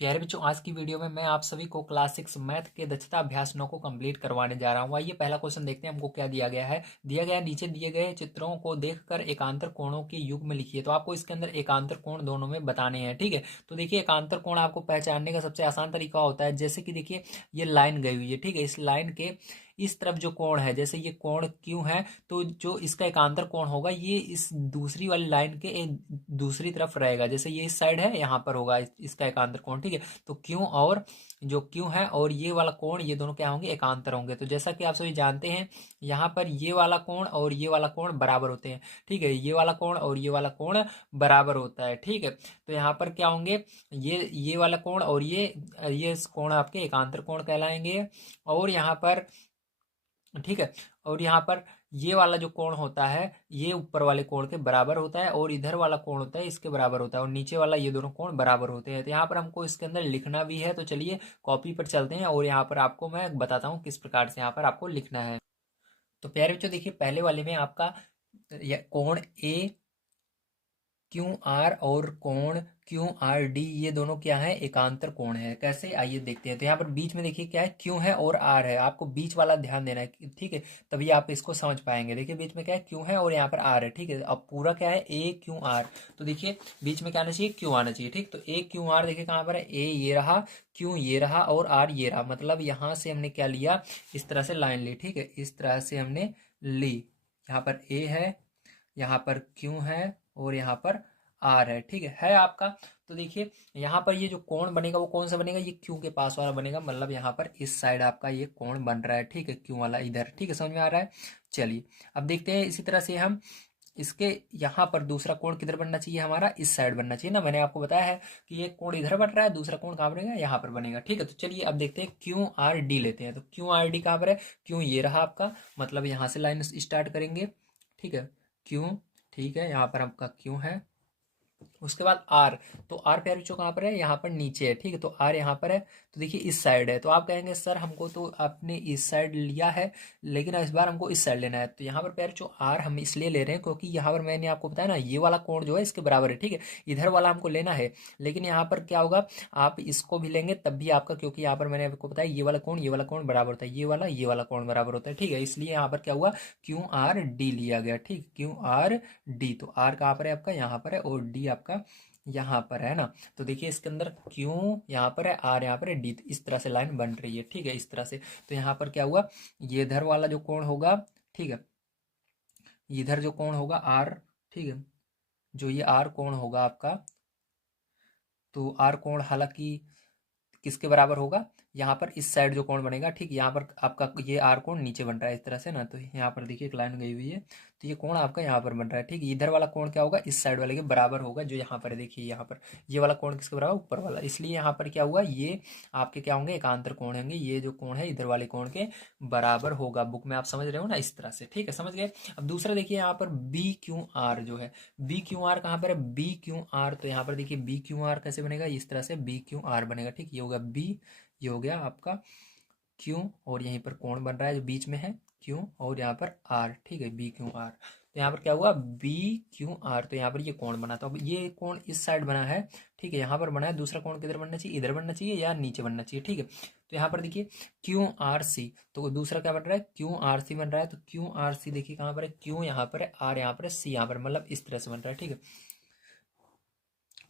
प्यारे बच्चों, आज की वीडियो में मैं आप सभी को क्लास 6 मैथ के दक्षता अभ्यास 9 को कंप्लीट करवाने जा रहा हूँ। आइए पहला क्वेश्चन देखते हैं हमको क्या दिया गया है। दिया गया नीचे दिए गए चित्रों को देखकर एकांतर कोणों के युग्म लिखिए। तो आपको इसके अंदर एकांतर कोण दोनों में बताने हैं, ठीक है। तो देखिए, एकांतर कोण आपको पहचानने का सबसे आसान तरीका होता है, जैसे कि देखिए ये लाइन गई हुई है, ठीक है। इस लाइन के इस तरफ जो कोण है, जैसे ये कोण क्यों है, तो जो इसका एकांतर कोण होगा ये इस दूसरी वाली लाइन के दूसरी तरफ रहेगा। जैसे ये इस साइड है, यहाँ पर होगा इसका एकांतर कोण, ठीक है। तो क्यों और जो क्यों है और ये वाला कोण, ये दोनों क्या होंगे, एकांतर होंगे। तो जैसा कि आप सभी जानते हैं, यहाँ पर ये वाला कोण और ये वाला कोण बराबर होते हैं, ठीक है। ये वाला कोण और ये वाला कोण बराबर होता है, ठीक है। तो यहाँ पर क्या होंगे, ये वाला कोण और ये कोण आपके एकांतर कोण कहलाएंगे। और यहाँ पर, ठीक है, और यहाँ पर ये वाला जो कोण होता है ये ऊपर वाले कोण के बराबर होता है, और इधर वाला कोण होता है इसके बराबर होता है, और नीचे वाला, ये दोनों कोण बराबर होते हैं। तो यहाँ पर हमको इसके अंदर लिखना भी है। तो चलिए कॉपी पर चलते हैं और यहाँ पर आपको मैं बताता हूँ किस प्रकार से यहाँ पर आपको लिखना है। तो प्यारे बच्चों, देखिए पहले वाले में आपका कोण ए क्यू आर और कोण क्यू आर डी, ये दोनों क्या है, एकांतर कोण है। कैसे, आइए देखते हैं। तो यहाँ पर बीच में देखिए क्या है, क्यू है और आर है। आपको बीच वाला ध्यान देना है, ठीक है, तभी आप इसको समझ पाएंगे। देखिए बीच में क्या है, क्यू है और यहाँ पर आर है, ठीक है। अब पूरा क्या है, ए क्यू आर। तो देखिए बीच में क्या आना चाहिए, क्यू आना चाहिए, ठीक। तो ए क्यू आर देखिए कहाँ पर है, ए ये रहा, क्यू ये रहा और आर ये रहा। मतलब यहाँ से हमने क्या लिया, इस तरह से लाइन ली, ठीक है, इस तरह से हमने ली। यहाँ पर ए है, यहाँ पर क्यू है और यहाँ पर आर है आपका। तो देखिए यहाँ पर ये जो कोण बनेगा वो कौन सा बनेगा, ये क्यू के पास वाला बनेगा। मतलब यहाँ पर इस साइड आपका ये कोण बन रहा है, ठीक है, क्यू वाला इधर, ठीक है, समझ में आ रहा है। चलिए अब देखते हैं इसी तरह से हम इसके यहाँ पर दूसरा कोण किधर बनना चाहिए, हमारा इस साइड बनना चाहिए ना। मैंने आपको बताया है कि एक कोण इधर बन रहा है, दूसरा कोण कहाँ बनेगा, यहाँ पर बनेगा, ठीक है। तो चलिए अब देखते हैं क्यू आर डी लेते हैं। तो क्यू आर डी कहाँ पर है, क्यू ये रहा आपका, मतलब यहाँ से लाइन स्टार्ट करेंगे, ठीक है, क्यू, ठीक है, यहाँ पर आपका क्यू है। उसके बाद आर, तो आर प्यारे बच्चों कहाँ पर है, यहाँ पर नीचे है, ठीक है। तो आर यहाँ पर है, तो देखिए इस साइड है। तो आप कहेंगे सर हमको तो आपने इस साइड लिया है, लेकिन इस बार हमको इस साइड लेना है। तो यहाँ पर प्यारे बच्चों आर हम इसलिए ले रहे हैं क्योंकि यहाँ पर मैंने आपको बताया ना, ये वाला कोण जो है इसके बराबर है, ठीक है। इधर वाला हमको लेना है, लेकिन यहाँ पर क्या होगा, आप इसको भी लेंगे तब भी आपका, क्योंकि यहाँ पर मैंने आपको बताया ये वाला कोण बराबर होता है, ये वाला कोण बराबर होता है, ठीक है। इसलिए यहाँ पर क्या हुआ, क्यू आर डी लिया गया, ठीक, क्यू आर डी। तो आर कहाँ पर है आपका, यहाँ पर है, और डी आपका यहाँ पर है ना। तो देखिए इसके अंदर क्यू यहाँ पर है, आर यहाँ पर है, डी, इस तरह से लाइन बन रही है, ठीक है, इस तरह से। तो यहाँ पर क्या हुआ, ये इधर वाला जो कोण होगा, ठीक है, इधर जो कोण होगा आर, ठीक है, जो ये आर कोण होगा आपका, तो आर कोण हालांकि किसके बराबर होगा, यहाँ पर इस साइड जो कोण बनेगा, ठीक, यहाँ पर आपका ये आर कोण नीचे बन रहा है इस तरह से ना। तो यहाँ पर देखिए एक लाइन गई हुई है, तो ये कोण आपका यहाँ पर बन रहा है, ठीक। इधर वाला कोण क्या होगा, इस साइड वाले के बराबर होगा, जो यहाँ पर है। देखिए यहाँ पर ये वाला कोण किसके बराबर, ऊपर वाला। इसलिए यहाँ पर क्या हुआ, ये आपके क्या होंगे, एकांतर कोण होंगे। ये जो कोण है इधर वाले कोण के बराबर होगा। बुक में आप समझ रहे हो ना, इस तरह से, ठीक है, समझ गए। अब दूसरा देखिए यहाँ पर बी क्यू आर जो है, बी क्यू आर कहाँ पर है, बी क्यू आर। तो यहाँ पर देखिए बी क्यू आर कैसे बनेगा, इस तरह से बी क्यू आर बनेगा, ठीक। ये होगा बी, ये हो गया आपका क्यू, और यहीं पर कोण बन रहा है जो बीच में है, क्यू, और यहाँ पर आर, ठीक है, बी क्यू आर। तो यहाँ पर क्या हुआ, बी क्यू आर। तो यहाँ पर ये कोण बना, तो अब ये कोण इस साइड बना है, ठीक है, यहाँ पर बना है। दूसरा कोण किधर बनना चाहिए, इधर बनना चाहिए या नीचे बनना चाहिए, ठीक है। तो यहाँ पर देखिए क्यू आर सी, तो दूसरा क्या बन रहा है, क्यू आर सी बन रहा है। तो क्यू आर सी देखिए कहाँ पर है, क्यू यहाँ पर है, आर यहाँ पर है, सी यहाँ पर, मतलब इस तरह से बन रहा है, ठीक है,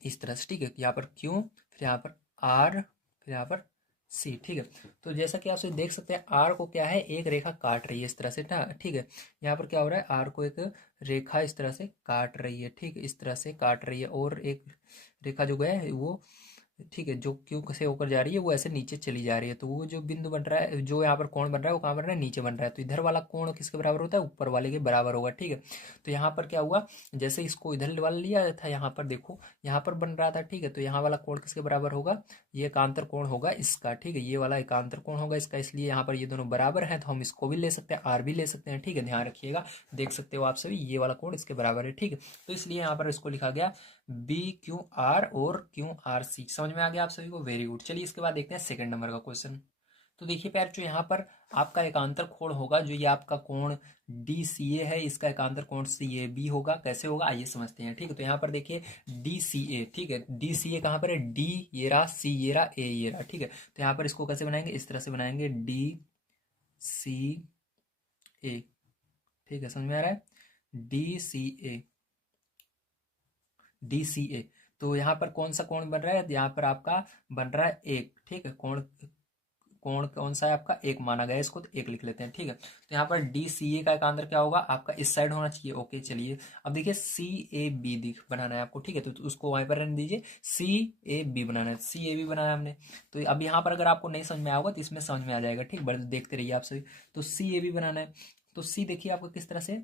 इस तरह से, ठीक है। यहाँ पर क्यू, फिर यहाँ पर आर, फिर यहाँ पर सी, ठीक है। तो जैसा कि आप सभी देख सकते हैं, आर को क्या है, एक रेखा काट रही है इस तरह से ना, ठीक है। यहाँ पर क्या हो रहा है, आर को एक रेखा इस तरह से काट रही है, ठीक है, इस तरह से काट रही है। और एक रेखा जो है वो, ठीक है, जो क्यू से होकर जा रही है वो ऐसे नीचे चली जा रही है। तो वो जो बिंदु बन रहा है, जो यहाँ पर कोण बन रहा है, वो कहाँ बन रहा है, नीचे बन रहा है। तो इधर वाला कोण किसके बराबर होता है, ऊपर वाले के बराबर होगा, ठीक है। तो यहाँ पर क्या हुआ, जैसे इसको इधर वाला लिया था, यहाँ पर देखो यहाँ पर बन रहा था, ठीक है। तो यहाँ वाला कोण किसके बराबर होगा, ये एकांतर कोण होगा इसका, ठीक है, ये वाला एकांतर कोण होगा इसका। इसलिए यहाँ पर ये दोनों बराबर हैं, तो हम इसको भी ले सकते हैं, आर भी ले सकते हैं, ठीक है। ध्यान रखिएगा, देख सकते हो आप सभी, ये वाला कोण इसके बराबर है, ठीक है। तो इसलिए यहाँ पर इसको लिखा गया बी क्यू आर और क्यू आर सी। समझ में आ गया आप सभी को, वेरी गुड। चलिए इसके बाद देखते हैं सेकंड नंबर का क्वेश्चन। तो देखिए प्यार, जो यहाँ पर आपका एकांतर कोण होगा, जो ये आपका कोण डी सी ए है, इसका एकांतर कोण सी ए बी होगा। कैसे होगा आइए समझते हैं। ठीक है, तो यहाँ पर देखिए डी सी ए, ठीक है, डी सी ए कहाँ पर है, डी ये रहा, सी ये रहा, ए ये रहा। ठीक है, तो यहाँ पर इसको कैसे बनाएंगे, इस तरह से बनाएंगे, डी सी ए। ठीक है, समझ में आ रहा है, डी सी ए, डी सी ए। तो यहाँ पर कौन सा कोण बन रहा है, यहाँ पर आपका बन रहा है एक। ठीक है, कोण कोण कौन सा है आपका, एक माना गया है, इसको तो एक लिख लेते हैं। ठीक है, तो यहाँ पर डी सी ए का एकांतर क्या होगा आपका, इस साइड होना चाहिए। ओके चलिए, अब देखिए सी ए बी दिख बनाना है आपको। ठीक है, तो उसको वहीं पर रहने दीजिए, सी ए बी बनाना है, सी ए बी बनाना है हमने। तो अब यहाँ पर अगर आपको नहीं समझ में आएगा तो इसमें समझ में आ जाएगा। ठीक, बड़े देखते रहिए आप सभी। तो सी ए बी बनाना है, तो सी देखिए आपको किस तरह से,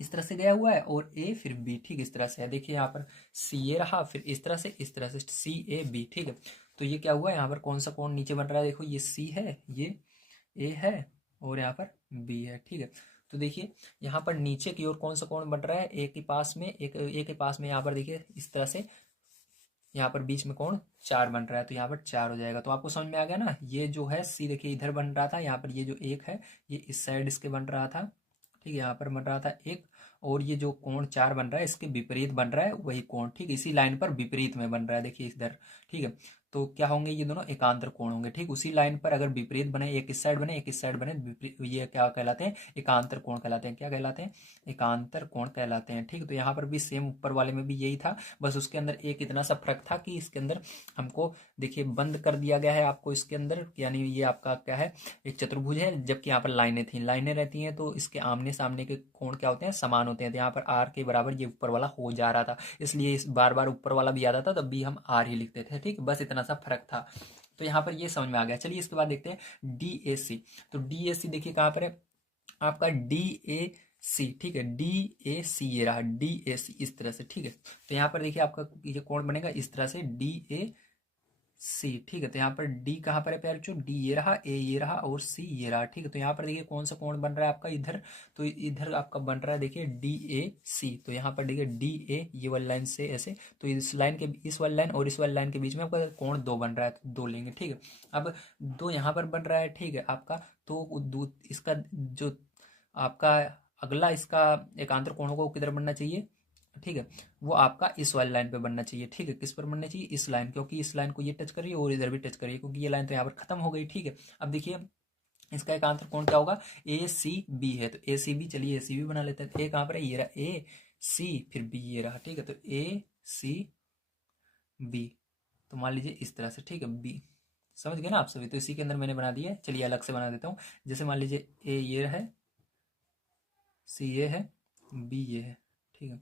इस तरह से गया हुआ है, और ए फिर बी। ठीक, इस तरह से है, देखिए यहाँ पर सी ए रहा, फिर इस तरह से, इस तरह से सी ए बी। ठीक है, तो ये क्या हुआ, यहाँ पर कौन सा कोण नीचे बन रहा है, देखो ये सी है, ये ए है, और यहाँ पर बी है। ठीक है, तो देखिए यहाँ पर नीचे की ओर कौन सा कोण बन रहा है, ए के पास में, एक ए के पास में यहाँ पर देखिए इस तरह से, यहाँ पर बीच में कोण चार बन रहा है, तो यहाँ पर चार हो जाएगा। तो आपको समझ में आ गया ना, ये जो है सी देखिए इधर बन रहा था, यहाँ पर ये जो एक है ये इस साइड इसके बन रहा था। ठीक है, यहाँ पर बन रहा था एक, और ये जो कोण चार बन रहा है इसके विपरीत बन रहा है वही कोण। ठीक, इसी लाइन पर विपरीत में बन रहा है, देखिए इधर। ठीक है, तो क्या होंगे, ये दोनों एकांतर कोण होंगे। ठीक, उसी लाइन पर अगर विपरीत बने, एक इस साइड बने एक इस साइड बने, विपरीत, ये क्या कहलाते हैं, एकांतर कोण कहलाते हैं। क्या कहलाते हैं, एकांतर कोण कहलाते हैं। ठीक, तो यहाँ पर भी सेम, ऊपर वाले में भी यही था, बस उसके अंदर एक इतना सा फर्क था कि इसके अंदर हमको देखिए बंद कर दिया गया है आपको इसके अंदर, यानी ये आपका क्या है, एक चतुर्भुज है, जबकि यहाँ पर लाइनें थी, लाइनें रहती हैं तो इसके आमने सामने के कोण क्या होते हैं, समान होते हैं। तो यहाँ पर आर के बराबर ये ऊपर वाला हो जा रहा था, इसलिए इस बार बार ऊपर वाला भी आता था तब भी हम आर ही लिखते थे। ठीक, बस इतना सा फर्क था। तो यहाँ पर ये समझ में आ गया। चलिए इसके बाद देखते हैं डी ए सी। तो डी ए सी देखिए कहाँ पर है आपका, डी ए सी। ठीक है, डी ए सी ये रहा, डी ए सी इस तरह से। ठीक है, तो यहाँ पर देखिए आपका ये कोण बनेगा इस तरह से, डी ए सी। ठीक है, तो यहाँ पर डी कहाँ पर है प्यारे बच्चों, डी ये रहा, ए ये रहा, और सी ये रहा। ठीक है, तो यहाँ पर देखिए कौन सा कोण बन रहा है आपका इधर, तो इधर आपका बन रहा है देखिए डी ए सी। तो यहाँ पर देखिए डी ए ये वाली लाइन से ऐसे, तो इस लाइन के, इस वाली लाइन और इस वाली लाइन के बीच में आपका कोण दो बन रहा है, तो दो लेंगे। ठीक है, अब दो यहाँ पर बन रहा है। ठीक है, आपका तो इसका जो आपका अगला इसका एकांतर कोण होगा वो किधर बनना चाहिए, ठीक है, वो आपका इस वाली लाइन पे बनना चाहिए। ठीक है, किस पर बनना चाहिए, इस लाइन, क्योंकि इस लाइन को ये टच करिए और इधर भी टच करिए, क्योंकि ये लाइन तो यहाँ पर खत्म हो गई। ठीक है, अब देखिए इसका एकांतर कोण क्या होगा, ए सी बी है, तो ए सी बी, चलिए ए सी बी बना लेते हैं। ए कहाँ पर है, ये रहा ए सी, फिर बी ये रहा। ठीक है, तो ए सी बी, तो मान लीजिए इस तरह से। ठीक है, बी, समझ गए ना आप सभी, तो इसी के अंदर मैंने बना दिया है। चलिए अलग से बना देता हूँ, जैसे मान लीजिए ए ये है, सी ये है, बी ये है। ठीक है,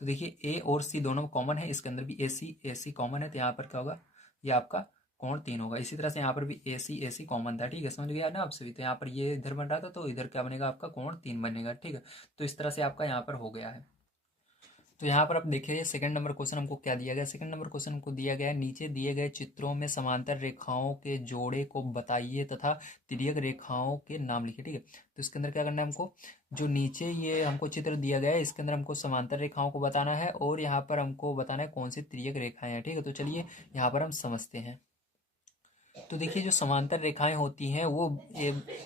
तो देखिए ए और सी दोनों कॉमन है, इसके अंदर भी ए सी कॉमन है, तो यहाँ पर क्या होगा, ये आपका कोण तीन होगा। इसी तरह से यहाँ पर भी ए सी कॉमन था। ठीक है, समझ गया ना आप सभी, तो यहाँ पर ये इधर बन रहा था, तो इधर क्या बनेगा आपका, कोण तीन बनेगा। ठीक है, तो इस तरह से आपका यहाँ पर हो गया है। तो यहाँ पर आप देखिए सेकंड नंबर क्वेश्चन हमको क्या दिया गया, सेकंड नंबर क्वेश्चन हमको दिया गया है, नीचे दिए गए चित्रों में समांतर रेखाओं के जोड़े को बताइए तथा तिर्यक रेखाओं के नाम लिखिए। ठीक है, तो इसके अंदर क्या करना है हमको, जो नीचे ये हमको चित्र दिया गया है इसके अंदर हमको समांतर रेखाओं को बताना है, और यहाँ पर हमको बताना है कौन सी तिर्यक रेखाएं हैं। ठीक है, तो चलिए यहाँ पर हम समझते हैं। तो देखिए जो समांतर रेखाएं होती हैं वो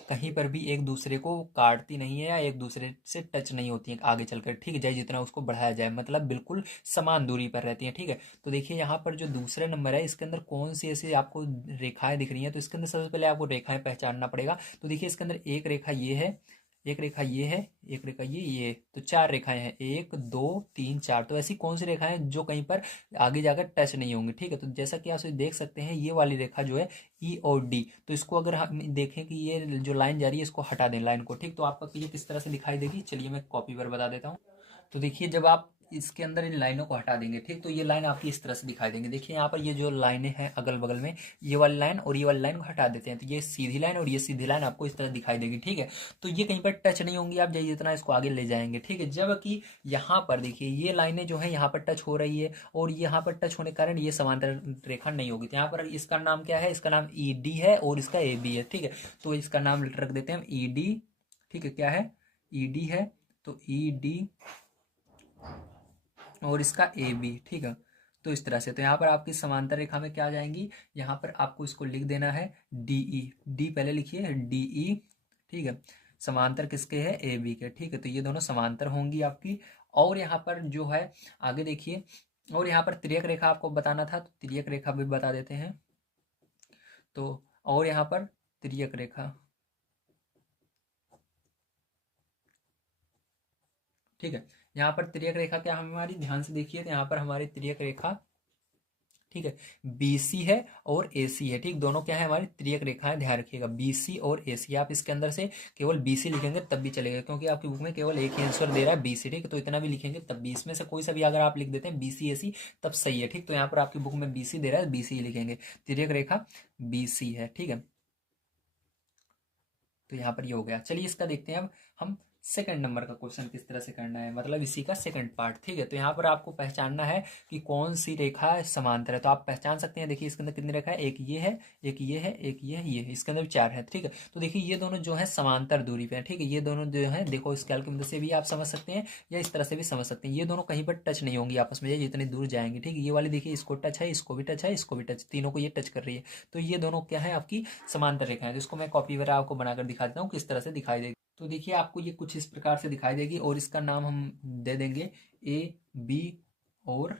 कहीं पर भी एक दूसरे को काटती नहीं है, या एक दूसरे से टच नहीं होती हैं आगे चलकर। ठीक है, चाहे जितना उसको बढ़ाया जाए, मतलब बिल्कुल समान दूरी पर रहती हैं। ठीक है, तो देखिए यहाँ पर जो दूसरा नंबर है इसके अंदर कौन सी ऐसी आपको रेखाएं दिख रही हैं, तो इसके अंदर सबसे पहले आपको रेखाएं पहचानना पड़ेगा। तो देखिए इसके अंदर एक रेखा ये है, एक रेखा ये है, एक रेखा ये, तो चार रेखाएं हैं, एक दो तीन चार। तो ऐसी कौन सी रेखाएं जो कहीं पर आगे जाकर टच नहीं होंगी। ठीक है, तो जैसा कि आप देख सकते हैं ये वाली रेखा जो है ई और डी, तो इसको अगर हम देखें कि ये जो लाइन जा रही है इसको हटा दें लाइन को। ठीक, तो आपका ये किस तरह से दिखाई देगी, चलिए मैं कॉपी पर बता देता हूँ। तो देखिए जब आप इसके अंदर इन लाइनों को हटा देंगे, ठीक, तो ये लाइन आपकी इस तरह से दिखाई देंगे। देखिए यहाँ पर ये जो लाइनें हैं अगल बगल में, ये वाली लाइन और ये वाली लाइन को हटा देते हैं, तो ये सीधी लाइन और ये सीधी लाइन आपको इस तरह दिखाई देगी। ठीक है, तो ये कहीं पर टच नहीं होंगी, आप जितना इसको आगे ले जाएंगे। ठीक है, जबकि यहाँ पर देखिए ये लाइनें जो है यहाँ पर टच हो रही है, और यहाँ पर टच होने के कारण ये समांतर रेखा नहीं होगी। तो यहाँ पर इसका नाम क्या है, इसका नाम ई डी है और इसका ए बी है। ठीक है, तो इसका नाम रख देते हैं हम ई डी। ठीक है, क्या है, ई डी है, तो ई डी और इसका ए बी। ठीक है, तो इस तरह से, तो यहाँ पर आपकी समांतर रेखा में क्या आ जाएंगी, यहाँ पर आपको इसको लिख देना है डी ई, डी पहले लिखिए डी ई, ठीक है। समांतर किसके है, ए बी के, ठीक है। तो ये दोनों समांतर होंगी आपकी। और यहाँ पर जो है आगे देखिए, और यहाँ पर तिर्यक रेखा आपको बताना था, तो तिर्यक रेखा भी बता देते हैं। तो और यहाँ पर तिर्यक रेखा, ठीक है। यहाँ पर तिर्यक रेखा क्या है हमारी, ध्यान से देखिए, तो यहाँ पर हमारी तिर्यक रेखा, ठीक है, बीसी है और एसी है, ठीक। दोनों क्या है, हमारी तिर्यक रेखाएं, ध्यान रखिएगा बीसी और एसी। आप इसके अंदर से केवल बीसी लिखेंगे तब भी चलेगा, क्योंकि आपकी बुक में केवल एक ही आंसर दे रहा है बीसी, ठीक है। तो इतना भी लिखेंगे तब भी, इसमें से कोई सा भी अगर आप लिख देते हैं बीसी एसी तब सही है, ठीक। तो यहाँ पर आपकी बुक में बीसी दे रहा है, बीसी ही लिखेंगे, तिर्यक रेखा बीसी है, ठीक है। तो यहाँ पर ये हो गया। चलिए इसका देखते हैं अब हम सेकंड नंबर का क्वेश्चन किस तरह से करना है, मतलब इसी का सेकंड पार्ट, ठीक है। तो यहाँ पर आपको पहचानना है कि कौन सी रेखा समांतर है। तो आप पहचान सकते हैं, देखिए इसके अंदर कितनी रेखा है, एक ये है, एक ये है, एक ये है, ये है, इसके अंदर 4 है, ठीक है। तो देखिए ये दोनों जो है समांतर दूरी पे है, ठीक है। ये दोनों जो है, देखो स्केल की मदद से भी आप समझ सकते हैं या इस तरह से भी समझ सकते हैं, ये दोनों कहीं पर टच नहीं होंगी आपस में, ये जितनी दूर जाएंगे, ठीक है। ये वाली देखिए इसको टच है, इसको भी टच है, इसको भी टच, तीनों को ये टच कर रही है। तो ये दोनों क्या है, आपकी समांतर रेखा है। तो इसको मैं कॉपी वगैरह आपको बनाकर दिखा देता हूँ किस तरह से दिखाई देगी। तो देखिए आपको ये कुछ इस प्रकार से दिखाई देगी, और इसका नाम हम दे देंगे ए बी और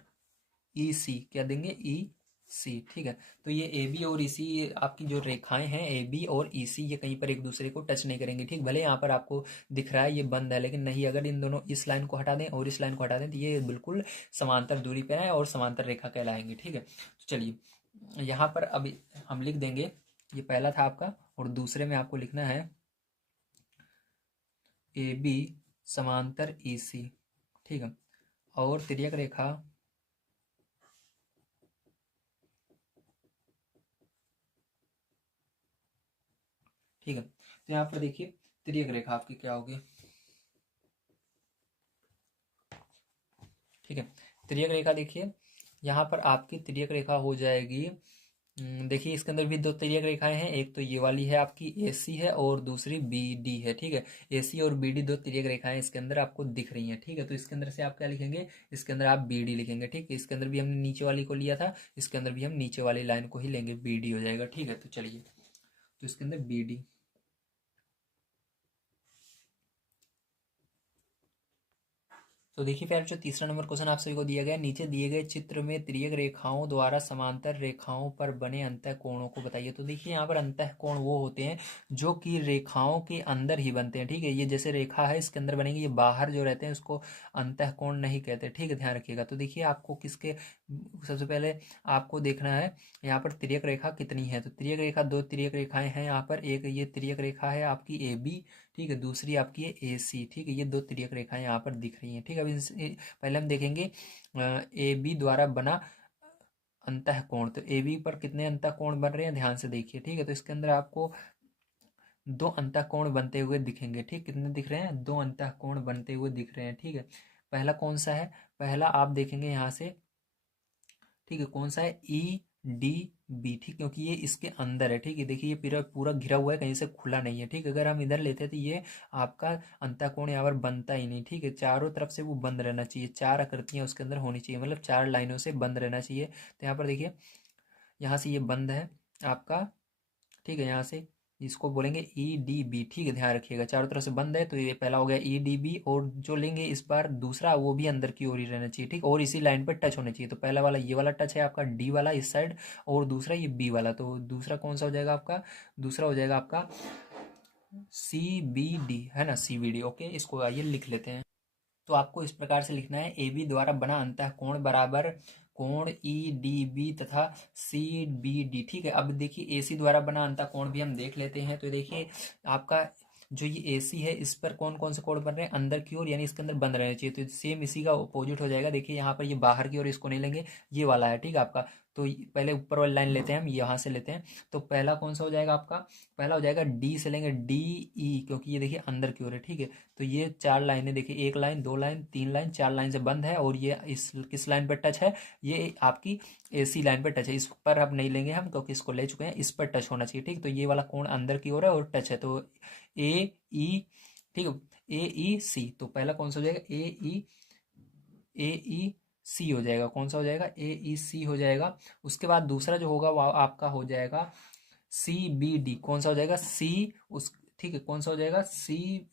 ई सी, क्या देंगे, ई सी, ठीक है। तो ये ए बी और ई सी आपकी जो रेखाएं हैं, ए बी और ई सी, ये कहीं पर एक दूसरे को टच नहीं करेंगे, ठीक। भले यहाँ पर आपको दिख रहा है ये बंद है, लेकिन नहीं, अगर इन दोनों, इस लाइन को हटा दें और इस लाइन को हटा दें, तो ये बिल्कुल समांतर दूरी पर है और समांतर रेखा कहलाएंगे, ठीक है। तो चलिए यहाँ पर अभी हम लिख देंगे, ये पहला था आपका, और दूसरे में आपको लिखना है ए बी समांतर ई सी, ठीक है। और तिर्यक रेखा, ठीक है। तो यहाँ पर देखिए तिर्यक रेखा आपकी क्या होगी, ठीक है। तिर्यक रेखा देखिए यहाँ पर आपकी तिर्यक रेखा हो जाएगी, देखिए इसके अंदर भी दो तिर्यक रेखाएं हैं, एक तो ये वाली है आपकी ए सी है और दूसरी बी डी है, ठीक है। ए सी और बी डी दो तिर्यक रेखाएं इसके अंदर आपको दिख रही हैं, ठीक है। तो इसके अंदर से आप क्या लिखेंगे, इसके अंदर आप बी डी लिखेंगे, ठीक है। इसके अंदर भी हमने नीचे वाली को लिया था, इसके अंदर भी हम नीचे वाली लाइन को ही लेंगे, बी डी हो जाएगा, ठीक है। तो चलिए, तो इसके अंदर बी डी, तो देखिए फिर जो तीसरा नंबर क्वेश्चन आप सभी को दिया गया है, नीचे दिए गए चित्र में तिर्यक रेखाओं द्वारा समांतर रेखाओं पर बने अंतः कोणों को बताइए। तो देखिए यहाँ पर अंतः कोण वो होते हैं जो कि रेखाओं के अंदर ही बनते हैं, ठीक है। ये जैसे रेखा है इसके अंदर बनेंगे, ये बाहर जो रहते हैं उसको अंतः कोण नहीं कहते, ठीक है, ध्यान रखिएगा। तो देखिए आपको किसके, सबसे पहले आपको देखना है यहाँ पर तिर्यक रेखा कितनी है। तो तिर्यक रेखा, दो तिर्यक रेखाएं हैं यहाँ पर, एक ये तिर्यक रेखा है आपकी ए बी, ठीक है, दूसरी आपकी है ए सी, ठीक है। ये दो तिर्यक रेखाएं यहाँ पर दिख रही हैं, ठीक है। अब पहले हम देखेंगे ए बी द्वारा बना अंतः कोण। तो ए बी पर कितने अंतः कोण बन रहे हैं, ध्यान से देखिए, ठीक है। तो इसके अंदर आपको दो अंतः कोण बनते हुए दिखेंगे, ठीक। कितने दिख रहे हैं, दो अंतः कोण बनते हुए दिख रहे हैं, ठीक है। पहला कौन सा है, पहला आप देखेंगे यहाँ से, ठीक है, कौन सा है, ई डी बी, ठीक, क्योंकि ये इसके अंदर है, ठीक है। देखिए ये पूरा पूरा घिरा हुआ है, कहीं से खुला नहीं है, ठीक। अगर हम इधर लेते हैं तो ये आपका अंतःकोण यहाँ पर बनता ही नहीं, ठीक है। चारों तरफ से वो बंद रहना चाहिए, चार आकृतियां उसके अंदर होनी चाहिए, मतलब चार लाइनों से बंद रहना चाहिए। तो यहाँ पर देखिए, यहाँ से ये बंद है आपका, ठीक है। यहाँ से इसको बोलेंगे ई डी बी, ठीक है, ध्यान रखिएगा, चारों तरफ से बंद है, तो ये पहला हो गया ई डी बी। और जो लेंगे इस बार दूसरा, वो भी अंदर की ओर ही रहना चाहिए, ठीक, और इसी लाइन पर टच होना चाहिए। तो पहला वाला ये वाला टच है आपका, डी वाला इस साइड, और दूसरा ये बी वाला। तो दूसरा कौन सा हो जाएगा आपका, दूसरा हो जाएगा आपका सी बी डी, है ना, सी बी डी, ओके। इसको आइए लिख लेते हैं। तो आपको इस प्रकार से लिखना है, ए बी द्वारा बना अंतः कोण बराबर कोण ई डी बी तथा सी बी डी, ठीक है। अब देखिए ए सी द्वारा बना अंतः कोण भी हम देख लेते हैं। तो देखिए आपका जो ये ए सी है, इस पर कौन कौन से कोण बन रहे हैं, अंदर की ओर, यानी इसके अंदर बंद रहना चाहिए। तो सेम इसी का अपोजिट हो जाएगा, देखिए यहाँ पर ये बाहर की ओर, इसको नहीं लेंगे, ये वाला है, ठीक है आपका। तो पहले ऊपर वाली लाइन लेते हैं हम, यहाँ से लेते हैं। तो पहला कौन सा हो जाएगा आपका, पहला हो जाएगा डी से लेंगे, डी ई, क्योंकि ये देखिए अंदर की ओर है, ठीक है। तो ये चार लाइनें देखिए, एक लाइन, दो लाइन, तीन लाइन, चार लाइन से बंद है, और ये इस किस लाइन पर टच है, ये आपकी एसी लाइन पर टच है। इस पर अब नहीं लेंगे हम, क्योंकि इसको ले चुके हैं, इस पर टच होना चाहिए, ठीक। तो ये वाला कोण अंदर की ओर है और टच है, तो ए ई, ठीक है, ए ई सी। तो पहला कौन सा हो जाएगा, ए ई, ए ई सी हो जाएगा। कौन सा हो जाएगा? ए ई सी हो जाएगा। उसके बाद दूसरा जो होगा वो आपका हो जाएगा सी बी डी। कौन सा हो जाएगा? सी उस ठीक है, कौन सा हो जाएगा? सी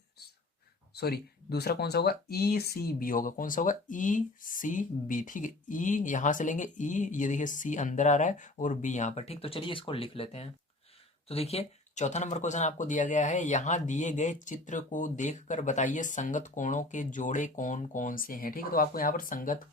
सॉरी, दूसरा कौन सा होगा? ई सी बी होगा। कौन सा होगा? ई सी बी। ठीक है, ई यहां से लेंगे, ई ये देखिए सी अंदर आ रहा है और बी यहाँ पर। ठीक, तो चलिए इसको लिख लेते हैं। तो देखिए चौथा नंबर क्वेश्चन आपको दिया गया है, यहाँ दिए गए चित्र को देखकर बताइए संगत कोणों के जोड़े कौन कौन से हैं। ठीक है, तो आपको यहाँ पर संगत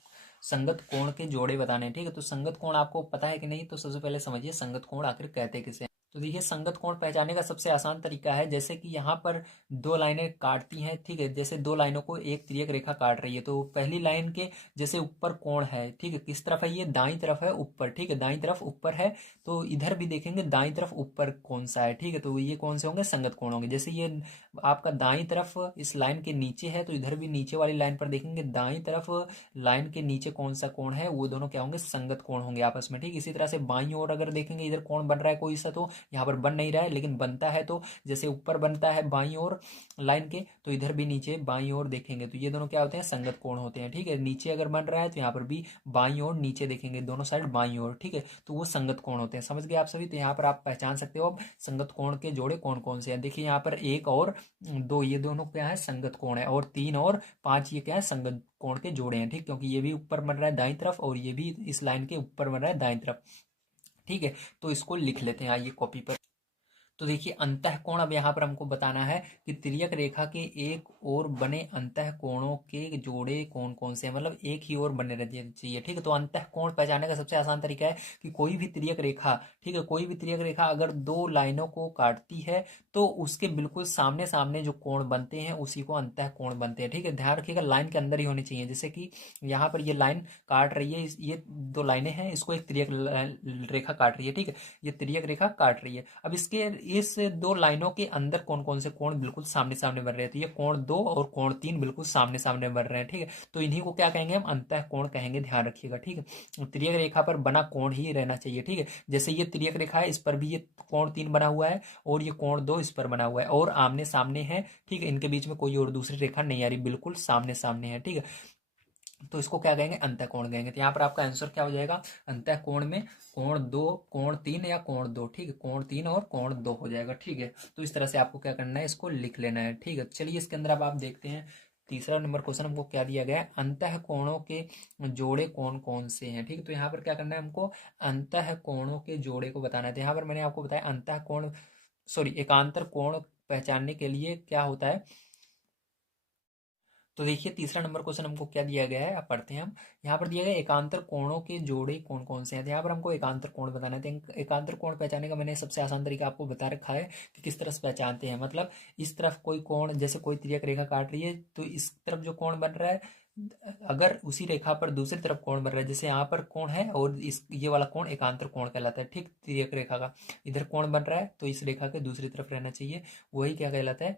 संगत कोण के जोड़े बताने हैं। ठीक है, तो संगत कोण आपको पता है कि नहीं? तो सबसे पहले समझिए संगत कोण आखिर कहते किसे हैं। तो देखिए संगत कोण पहचानने का सबसे आसान तरीका है, जैसे कि यहाँ पर दो लाइनें काटती हैं। ठीक है, जैसे दो लाइनों को एक तिर्यक रेखा काट रही है, तो पहली लाइन के जैसे ऊपर कोण है। ठीक है, किस तरफ है? ये दाईं तरफ है, ऊपर। ठीक है, दाईं तरफ ऊपर है। तो इधर भी देखेंगे दाईं तरफ ऊपर कौन सा है। ठीक है, तो ये कौन से होंगे? संगत कोण होंगे। जैसे ये आपका दाईं तरफ इस लाइन के नीचे है, तो इधर भी नीचे वाली लाइन पर देखेंगे दाईं तरफ लाइन के नीचे कौन सा कोण है, वो दोनों क्या होंगे? संगत कोण होंगे आपस में। ठीक, इसी तरह से बाईं ओर अगर देखेंगे इधर कोण बन रहा है कोई सा, तो यहाँ पर बन नहीं रहा है लेकिन बनता है, तो जैसे ऊपर बनता है बाईं ओर लाइन के, तो इधर भी नीचे बाईं ओर देखेंगे तो ये दोनों क्या होते हैं? संगत कोण होते हैं। ठीक है, नीचे अगर बन रहा है तो यहाँ पर भी बाईं ओर नीचे देखेंगे, दोनों साइड बाईं ओर। ठीक है, तो वो संगत कोण होते हैं। समझ गए आप सभी? तो यहाँ पर आप पहचान सकते हो अब संगत कोण के जोड़े कौन कौन से हैं। देखिए यहाँ पर एक और दो, ये दोनों क्या है? संगत कोण है। और तीन और पांच, ये क्या है? संगत कोण के जोड़े हैं। ठीक, क्योंकि ये भी ऊपर बन रहा है दाईं तरफ और ये भी इस लाइन के ऊपर बन रहा है दाईं तरफ। ठीक है, तो इसको लिख लेते हैं आइए कॉपी पर। तो देखिए अंतःकोण अब यहाँ पर हमको बताना है कि तिर्यक रेखा के एक ओर बने अंतःकोणों के जोड़े कौन कौन से हैं, मतलब एक ही ओर बने रहने चाहिए। ठीक है, तो अंतःकोण पहचानने का सबसे आसान तरीका है कि कोई भी तिर्यक रेखा, ठीक है, कोई भी तिर्यक रेखा अगर दो लाइनों को काटती है तो उसके बिल्कुल सामने सामने जो कोण बनते हैं उसी को अंतःकोण बनते हैं। ठीक है, ध्यान रखिएगा लाइन के अंदर ही होनी चाहिए। जैसे कि यहाँ पर ये लाइन काट रही है, ये दो लाइनें हैं, इसको एक तिर्यक रेखा काट रही है। ठीक है, ये तिर्यक रेखा काट रही है। अब इसके इस दो लाइनों के अंदर कौन कौन से कोण बिल्कुल सामने सामने बन रहे हैं? तो ये कोण दो और कोण तीन बिल्कुल सामने सामने बन रहे हैं। ठीक है, तो इन्हीं को क्या कहेंगे? हम अंतःकोण कहेंगे। ध्यान रखिएगा। ठीक है, तिर्यक रेखा पर बना कोण ही रहना चाहिए। ठीक है, जैसे ये तिर्यक रेखा है, इस पर भी ये कोण तीन बना हुआ है और ये कोण दो इस पर बना हुआ है और आमने सामने है। ठीक है, इनके बीच में कोई और दूसरी रेखा नहीं आ रही, बिल्कुल सामने सामने है। ठीक है, तो इसको क्या कहेंगे? अंतःकोण कहेंगे। तो यहाँ पर आपका आंसर क्या हो जाएगा? अंतःकोण में कोण दो, कोण तीन या कोण दो। ठीक है, कोण तीन और कोण दो हो जाएगा। ठीक है, तो इस तरह से आपको क्या करना है? इसको लिख लेना है। ठीक है, चलिए इसके अंदर अब आप देखते हैं तीसरा नंबर क्वेश्चन हमको क्या दिया गया है, अंतःकोणों के जोड़े कौन कौन से हैं। ठीक है, तो यहाँ पर क्या करना है हमको? अंतःकोणों के जोड़े को बताना है। तो यहाँ पर मैंने आपको बताया अंतःकोण सॉरी एकांतर कोण पहचानने के लिए क्या होता है। तो देखिए तीसरा नंबर क्वेश्चन हमको क्या दिया गया है, आप पढ़ते हैं। हम यहाँ पर दिया गया एकांतर कोणों के जोड़े कौन कौन से हैं। तो यहाँ पर हमको एकांतर कोण बताना है। तो एकांतर कोण पहचानने का मैंने सबसे आसान तरीका आपको बता रखा है कि किस तरह से पहचानते हैं। मतलब इस तरफ कोई कोण, जैसे कोई तिर्यक रेखा काट रही है तो इस तरफ जो कोण बन रहा है, अगर उसी रेखा पर दूसरी तरफ कोण बन रहा है, जैसे यहाँ पर कोण है और इस ये वाला कोण एकांतर कोण कहलाता है। ठीक, तिर्यक रेखा का इधर कोण बन रहा है तो इस रेखा के दूसरी तरफ रहना चाहिए, वही क्या कहलाता है?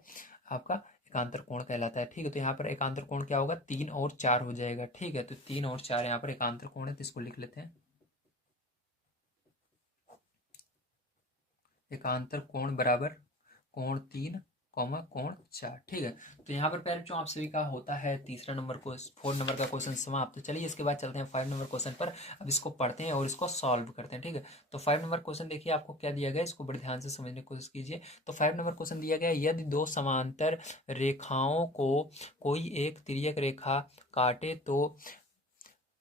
आपका एकांतर कोण कहलाता है। ठीक है, तो यहाँ पर एकांतर कोण क्या होगा? तीन और चार हो जाएगा। ठीक है, तो तीन और चार यहाँ पर एकांतर कोण है, तो इसको लिख लेते हैं। एकांतर कोण बराबर कोण तीन कॉमा कोण चार। ठीक है, तो यहाँ पर प्यारे बच्चों आप सभी का होता है तीसरा नंबर को 4 नंबर का क्वेश्चन समाप्त। तो चलिए इसके बाद चलते हैं 5 नंबर क्वेश्चन पर। अब इसको पढ़ते हैं और इसको सॉल्व करते हैं। ठीक है, तो 5 नंबर क्वेश्चन देखिए आपको क्या दिया गया है, इसको बड़े ध्यान से समझने की कोशिश कीजिए। तो 5 नंबर क्वेश्चन दिया गया है, यदि दो समांतर रेखाओं को कोई एक तिर्यक रेखा काटे तो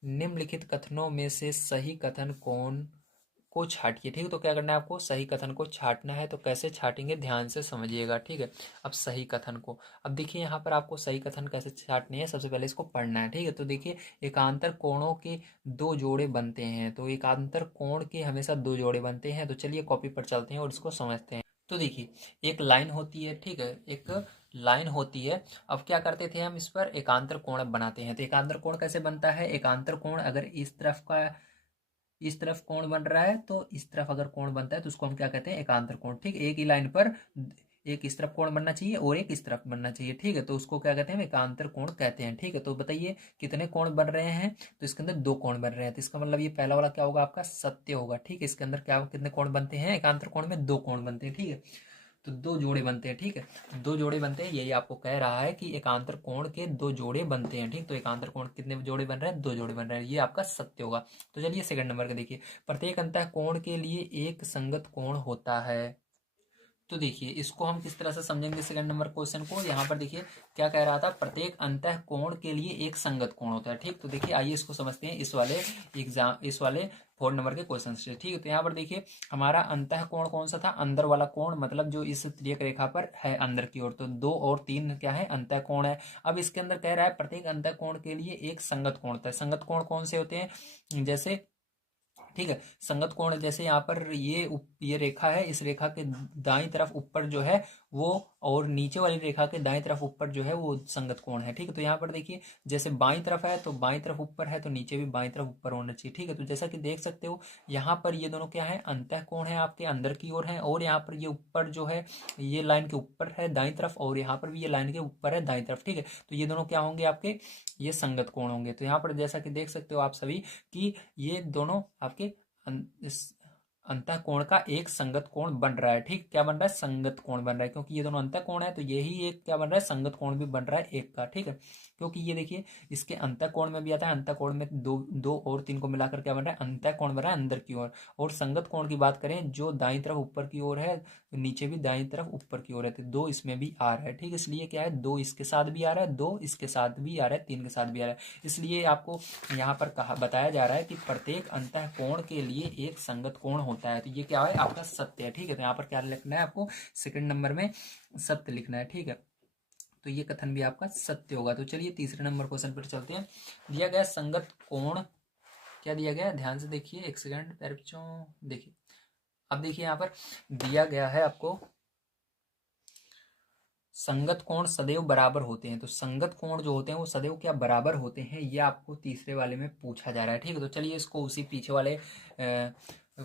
निम्नलिखित कथनों में से सही कथन कौन को छाटिए। ठीक है, तो क्या करना है आपको? सही कथन को छाटना है। तो कैसे छाटेंगे ध्यान से समझिएगा। ठीक है, अब सही कथन को, अब देखिए यहाँ पर आपको सही कथन कैसे छाटनी है, सबसे पहले इसको पढ़ना है। ठीक है, तो देखिए एकांतर कोणों के दो जोड़े बनते हैं, तो एकांतर कोण के हमेशा दो जोड़े बनते हैं। तो चलिए कॉपी पर चलते हैं और इसको समझते हैं। तो देखिए एक लाइन होती है, ठीक है, एक लाइन होती है। अब क्या करते थे हम? इस पर एकांतर कोण अब बनाते हैं। तो एकांतर कोण कैसे बनता है? एकांतर कोण अगर इस तरफ का, इस तरफ कोण बन रहा है तो इस तरफ अगर कोण बनता है तो उसको हम क्या कहते हैं? एकांतर कोण। ठीक, एक ही लाइन पर एक इस तरफ कोण बनना चाहिए और एक इस तरफ बनना चाहिए। ठीक है, तो उसको क्या कहते हैं? हम एकांतर कोण कहते हैं। ठीक है, तो बताइए कितने कोण बन रहे हैं? तो इसके अंदर दो कोण बन रहे हैं, तो इसका मतलब ये पहला वाला क्या होगा? आपका सत्य होगा। ठीक है, इसके अंदर क्या कितने कोण बनते हैं? एकांतर कोण में दो कोण बनते हैं। ठीक है, तो दो जोड़े बनते हैं, ठीक है, दो जोड़े बनते हैं, यही आपको कह रहा है कि एकांतर कोण के दो जोड़े बनते हैं, ठीक। तो एकांतर कोण कितने जोड़े बन रहे हैं, दो जोड़े बन रहे हैं, ये आपका सत्य होगा। तो चलिए सेकंड नंबर का देखिए, प्रत्येक अंतः कोण के लिए एक संगत कोण होता है। तो देखिए इसको हम किस तरह से समझेंगे सेकंड नंबर क्वेश्चन को। यहाँ पर देखिए क्या कह रहा था, प्रत्येक अंतः कोण के लिए एक संगत कोण होता है, ठीक। तो देखिए आइए इसको समझते हैं इस वाले 4 नंबर के क्वेश्चन से, ठीक है। तो यहाँ पर देखिए हमारा अंतः कोण कौन सा था, अंदर वाला कोण, मतलब जो इस त्रियक रेखा पर है अंदर की ओर। तो 2 और 3 क्या है, अंतः कोण है। अब इसके अंदर कह रहा है प्रत्येक अंतः कोण के लिए एक संगत कोण होता है। संगत कोण कौन से होते हैं, जैसे, ठीक है, संगत कोण जैसे यहाँ पर ये रेखा है, इस रेखा के दाईं तरफ ऊपर जो है वो, और नीचे वाली रेखा के दाईं तरफ ऊपर जो है वो संगत कोण है, ठीक है। तो यहाँ पर देखिए जैसे बाईं तरफ है तो बाईं तरफ ऊपर है, तो नीचे भी बाईं तरफ ऊपर होना चाहिए, ठीक है। तो जैसा कि देख सकते हो यहाँ पर ये दोनों क्या है, अंतः कोण है, आपके अंदर की ओर है, और यहाँ पर ये ऊपर जो है ये लाइन के ऊपर है दाईं तरफ, और यहाँ पर भी ये लाइन के ऊपर है दाईं तरफ, ठीक है। तो ये दोनों क्या होंगे, आपके ये संगत कोण होंगे। तो यहाँ पर जैसा कि देख सकते हो आप सभी कि ये दोनों आपके इस अंतः कोण का एक संगत कोण बन रहा है, ठीक। क्या बन रहा है, संगत कोण बन रहा है, क्योंकि ये दोनों अंतः कोण है तो यही एक क्या बन रहा है, संगत कोण भी बन रहा है एक का, ठीक है। क्योंकि ये देखिए इसके अंतः कोण में भी आता है, अंतः कोण में दो दो और तीन को मिलाकर क्या बन रहा है, अंतः कोण बन रहा है अंदर की ओर। और संगत कोण की बात करें जो दाईं तरफ ऊपर की ओर है, नीचे भी दाईं तरफ ऊपर की ओर है, तो दो इसमें भी आ रहा है, ठीक। इसलिए क्या है, दो इसके साथ भी आ रहा है, दो इसके साथ भी आ रहा है, तीन के साथ भी आ रहा है। इसलिए आपको यहाँ पर कहा बताया जा रहा है कि प्रत्येक अंतः कोण के लिए एक संगत कोण होता है। तो ये क्या है, आपका सत्य है, ठीक है। तो यहाँ पर क्या लिखना है आपको, सेकंड नंबर में सत्य लिखना है, ठीक है। तो ये कथन भी आपका सत्य होगा। तो चलिए तीसरे नंबर क्वेश्चन पर चलते हैं। दिया गया संगत कोण क्या दिया गया, ध्यान से देखिए, एक सेकंड प्यारे बच्चों, देखिए अब देखिए यहाँ पर दिया गया है आपको, संगत कोण सदैव बराबर होते हैं। तो संगत कोण जो होते हैं वो सदैव क्या बराबर होते हैं, ये आपको तीसरे वाले में पूछा जा रहा है, ठीक है। तो चलिए इसको उसी पीछे वाले